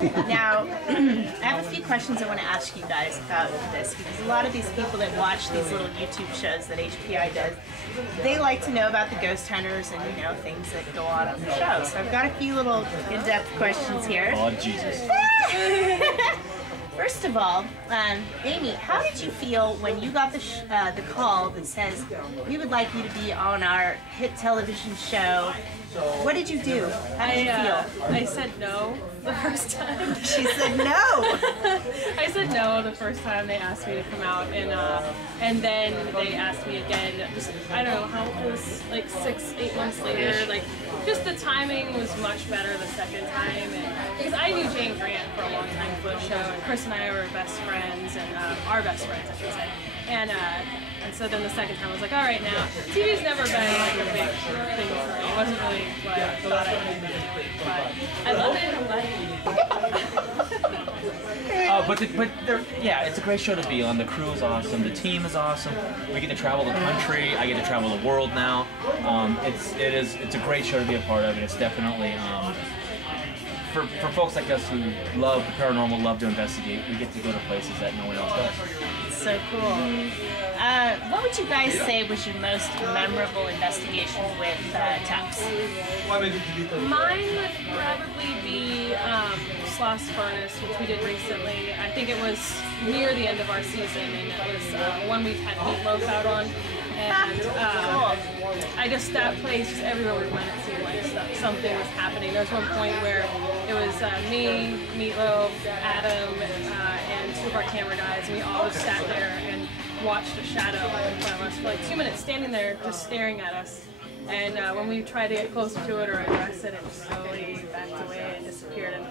Now, I have a few questions I want to ask you guys about this, because a lot of these people that watch these little YouTube shows that HPI does, they like to know about the ghost hunters and, you know, things that go on the show. So I've got a few little in-depth questions here. Oh, Jesus. First of all, Amy, how did you feel when you got the call that says, we would like you to be on our hit television show? What did you do? How did you feel? I said no the first time. She said no! I said no the first time they asked me to come out, and then they asked me again, just, I don't know how it was, like 6-8 months later, like, just the timing was much better the second time, and because I knew Jane Grant for a long time for the show, and Chris and I were best friends, and our best friends, I should say, and so then the second time I was like, all right, now, TV's never been like a big thing for me. It wasn't really what I thought I would do, but I love it, I'm glad yeah, it's a great show to be on. The crew is awesome. The team is awesome. We get to travel the country. I get to travel the world now. It's a great show to be a part of, and it's definitely for folks like us who love the paranormal, love to investigate. We get to go to places that no one else does. So cool. What would you guys say was your most memorable investigation with Taps? Mine would probably be Sloss Furnace, which we did recently. I think it was near the end of our season, and it was one we've had Meatloaf out on. And that place, just everywhere we went, it seemed like something was happening. There was one point where it was me, Meatloaf, Adam, and two of our camera guys, and we all just sat there and watched a shadow in front of us for like 2 minutes, standing there just staring at us. And when we tried to get closer to it or address it, it just slowly backed away and disappeared. And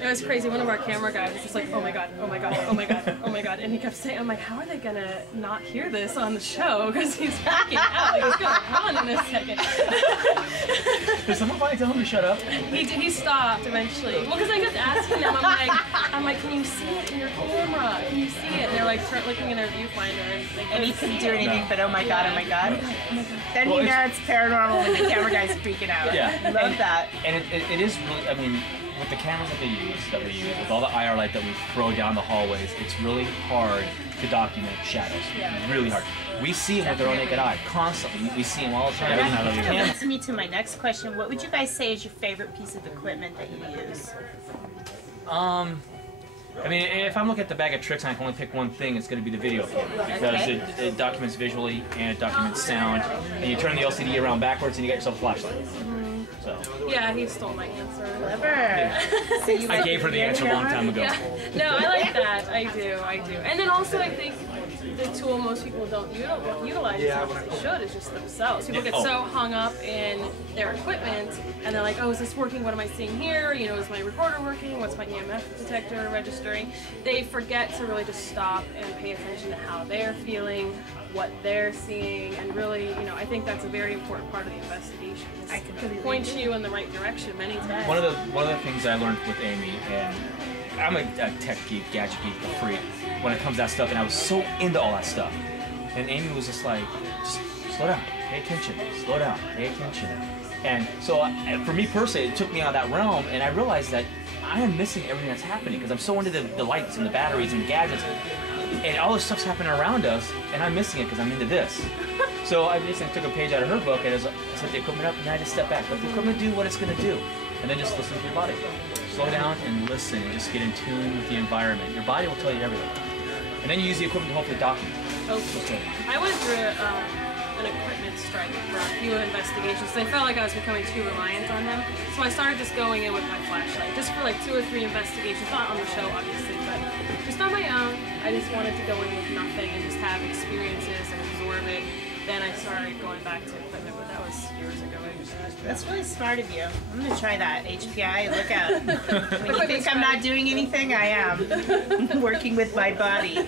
it was crazy. One of our camera guys was just like, oh my god, oh my god, oh my god, oh my god. And he kept saying, I'm like, how are they going to not hear this on the show? Because he's freaking out. He's going to run in a second. Did someone finally tell him to shut up? He stopped eventually. Well, because I kept asking them, I'm like, can you see it in your camera? Can you see it? And they're like looking in their viewfinder. And he couldn't do anything but, oh my god, oh my god. Then you know it's paranormal when the camera guy's freaking out. Yeah. Love that. And it is really, I mean, with the cameras that we use, with all the IR light that we throw down the hallways, it's really hard to document shadows. Yeah. Really hard. We see them with our own naked eye, constantly. We see them all the time. That leads me to my next question. What would you guys say is your favorite piece of equipment that you use? I mean, if I'm looking at the bag of tricks and I can only pick one thing, it's going to be the video camera, because it documents visually and it documents sound, and you turn the LCD around backwards and you get yourself a flashlight. So. Yeah, he stole my answer. Clever. Yeah. I gave her the answer a long time ago. Yeah. No, I like that. I do. And then also, I think the tool most people don't utilize as much as they should is just themselves. People get so hung up in their equipment, and they're like, oh, is this working? What am I seeing here? You know, is my recorder working? What's my EMF detector registering? They forget to really just stop and pay attention to how they're feeling, what they're seeing, and really, you know, I think that's a very important part of the investigation. I can point you in the right direction many times. One of the things I learned with Amy, and I'm a tech geek, gadget geek, a freak when it comes to that stuff, and I was so into all that stuff. And Amy was just like, just slow down, pay attention, slow down, pay attention. And so for me personally, it took me out of that realm, and I realized that I am missing everything that's happening because I'm so into the lights and the batteries and the gadgets, and all this stuff's happening around us, and I'm missing it because I'm into this. So I basically took a page out of her book and I set the equipment up, and then I just step back. Let the equipment do what it's going to do, and then just listen to your body. Slow down and listen, and just get in tune with the environment. Your body will tell you everything. And then you use the equipment to hopefully document. Okay. I went through an equipment strike for a few investigations. So I felt like I was becoming too reliant on them. So I started just going in with my flashlight, just for like 2 or 3 investigations, not on the show obviously, but just on my own. I just wanted to go in with nothing and just have experiences and absorb it. Then I started going back to equipment, but that was years ago. That's really smart of you. I'm going to try that. HPI, look out. When you think I'm not doing anything, I am. Working with my body.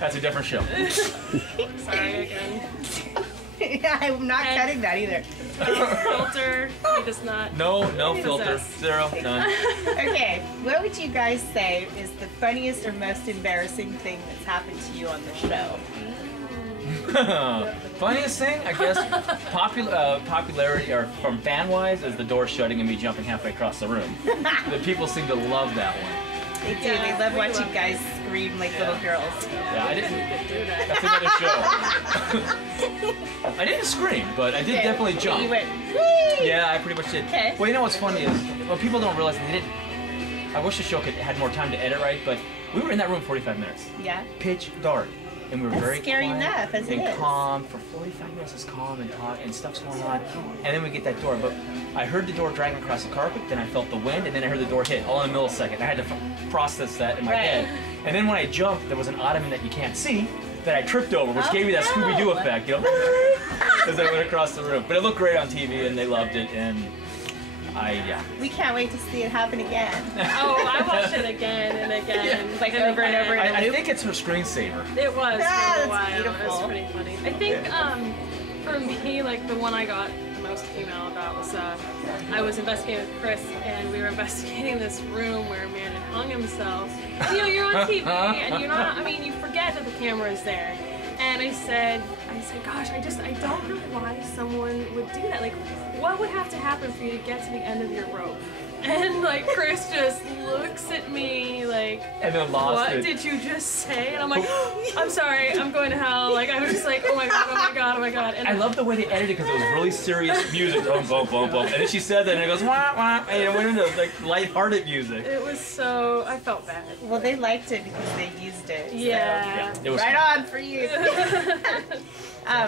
That's a different show. Sorry again. Yeah, I'm not cutting that either. Filter, he does not. No filter. 0, none. Okay, what would you guys say is the funniest or most embarrassing thing that's happened to you on the show? Funniest thing, I guess, popularity or from fan-wise, is the door shutting and me jumping halfway across the room. The people seem to love that one. They do. They love watching guys scream like little girls. Yeah, I didn't. That's another show. I didn't scream, but I did definitely jump. You went, whee! Yeah, I pretty much did. Okay. Well, you know what's funny is, well, people don't realize they didn't. I wish the show had more time to edit right, but we were in that room 45 minutes. Yeah. Pitch dark. And we were very scary quiet enough, as it and is. calm for 45 minutes. It's calm and talk and stuff's going on, and then we get that door. But I heard the door dragging across the carpet, then I felt the wind, and then I heard the door hit all in a millisecond. I had to process that in my head. And then when I jumped, there was an ottoman that you can't see that I tripped over, which gave me that Scooby-Doo effect, you know, as I went across the room. But it looked great on TV, and they loved it, and yeah. We can't wait to see it happen again. Oh, I watched it again and again. Like over and over again. I think it's her screensaver. It was for a that's while. beautiful. It was pretty funny. I think for me, like the one I got the most email about was I was investigating with Chris, and we were investigating this room where a man had hung himself. You know, you're on TV, and you're not. I mean, you forget that the camera is there. And I said, gosh, I don't know why someone would do that. Like, what would have to happen for you to get to the end of your rope? And like Chris just looks at me like, and then lost what did you just say? And I'm like, I'm sorry, I'm going to hell. Like, I was just like, oh my god, oh my god, oh my god. And I love the way they edited it because it was really serious music, boom, boom, boom, boom. And then she said that, and it goes wah, wah, and it went into like lighthearted music. it was so, I felt bad. Well, they liked it because they used it. Yeah. It was Right fun. on for you.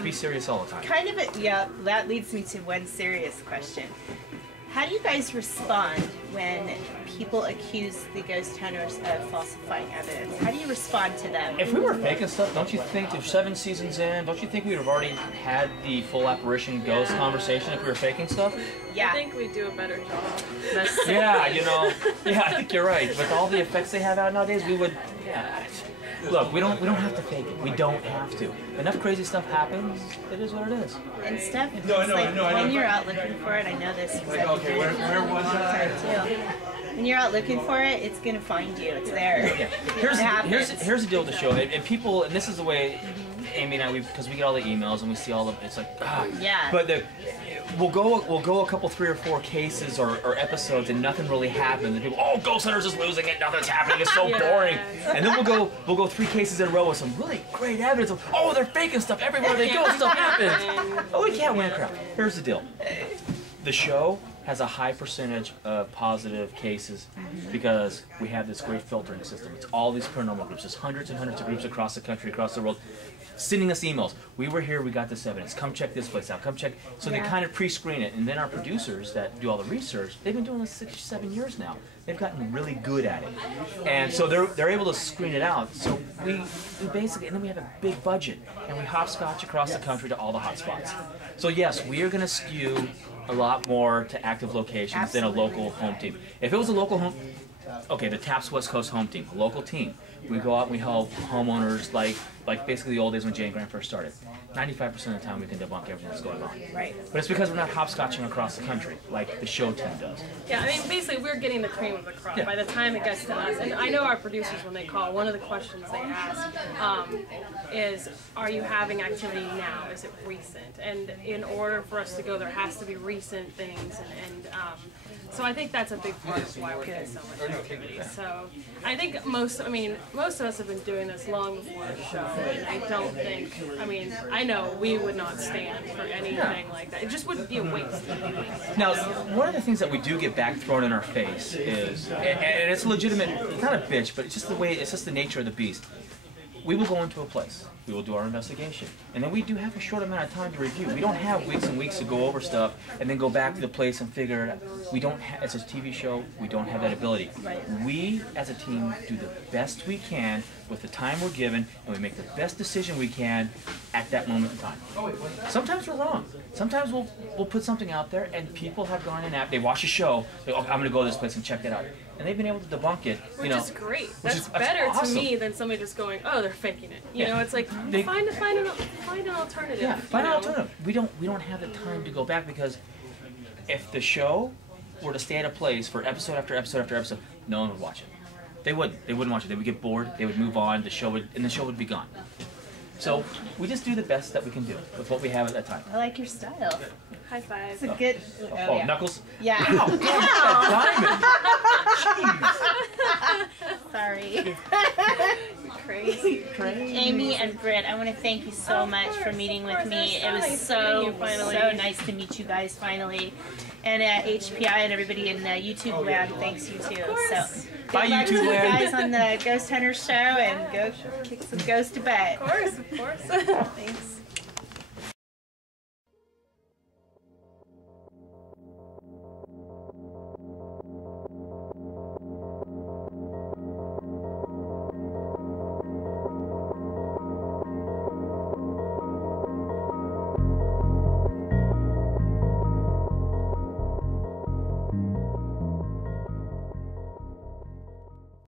Be serious all the time. Kind of that leads me to one serious question. How do you guys respond when people accuse the ghost hunters of falsifying evidence? How do you respond to them? If we were faking stuff, don't you think if 7 seasons in, don't you think we would have already had the full apparition ghost conversation if we were faking stuff? Yeah. I think we do a better job. Yeah, you know, I think you're right. With all the effects they have out nowadays, we would. Yeah. Look, we don't have to fake it. We don't have to. Enough crazy stuff happens. It is what it is. And stuff, it's like when you're out looking for it, I know this because I've been doing it for a long time too. When you're out looking for it, it's gonna find you. It's there. Yeah. Here's the deal with the show, and people, and this is the way Amy and I, because we get all the emails and we see all of it's like, Yeah. But we'll go a couple, 3 or 4 cases or episodes, and nothing really happens. And people, oh, Ghost Hunters is losing it, nothing's happening, it's so boring. And then we'll go 3 cases in a row with some really great evidence of, oh, they're faking stuff everywhere they go, stuff happens. Oh, we can't win crap. Here's the deal. The show has a high percentage of positive cases because we have this great filtering system. It's all these paranormal groups. There's hundreds and hundreds of groups across the country, across the world, sending us emails. We were here, we got this evidence. Come check this place out. Come check. So they kind of pre-screen it. And then our producers that do all the research, they've been doing this 6 or 7 years now. They've gotten really good at it. And so they're able to screen it out. So we basically, and then we have a big budget. And we hopscotch across the country to all the hot spots. So yes, we are going to skew a lot more to active locations than a local home team. If it was a local home, okay, the TAPS West Coast home team, a local team, we go out and we help homeowners like basically the old days when Jane Grant first started. 95% of the time we can debunk everything that's going on. Right. But it's because we're not hopscotching across the country like the show team does. Yeah, I mean, basically, we're getting the cream of the crop by the time it gets to us. And I know our producers, when they call, one of the questions they ask is, are you having activity now? Is it recent? And in order for us to go, there has to be recent things. And so I think that's a big part of why we're getting so much activity. So I think most of us have been doing this long before the show. And I don't think, I know we would not stand for anything like that. It just would be a waste. Now, one of the things that we do get back thrown in our face is, and it's legitimate, not a bitch, but it's just the nature of the beast. We will go into a place, we will do our investigation, and then we do have a short amount of time to review. We don't have weeks and weeks to go over stuff and then go back to the place and figure it out. We don't as a TV show, we don't have that ability. Right. We, as a team, do the best we can with the time we're given, and we make the best decision we can at that moment in time. Sometimes we're wrong. Sometimes we'll put something out there, and people have gone in, they watch a show, they go, oh, I'm going to go to this place and check that out. And they've been able to debunk it. Which is great. That's better better awesome. to me than somebody just going, oh, they're faking it. You know, it's like find an alternative. Yeah, find an alternative. We don't have the time to go back because if the show were to stay at a place for episode after episode after episode, no one would watch it. They wouldn't watch it. They would get bored. They would move on. The show would be gone. So we just do the best that we can do with what we have at that time. I like your style. High five. It's a good. Oh, yeah. knuckles? Yeah. Ow, diamond! Jeez. Crazy. Amy and Britt, I want to thank you so much for meeting with me. It was so nice to meet you guys finally. And HPI and everybody in YouTube land, thanks you too. So Bye, good luck to YouTube you land. guys on the Ghost Hunters show and go kick some ghosts to bed. Of course. Thanks.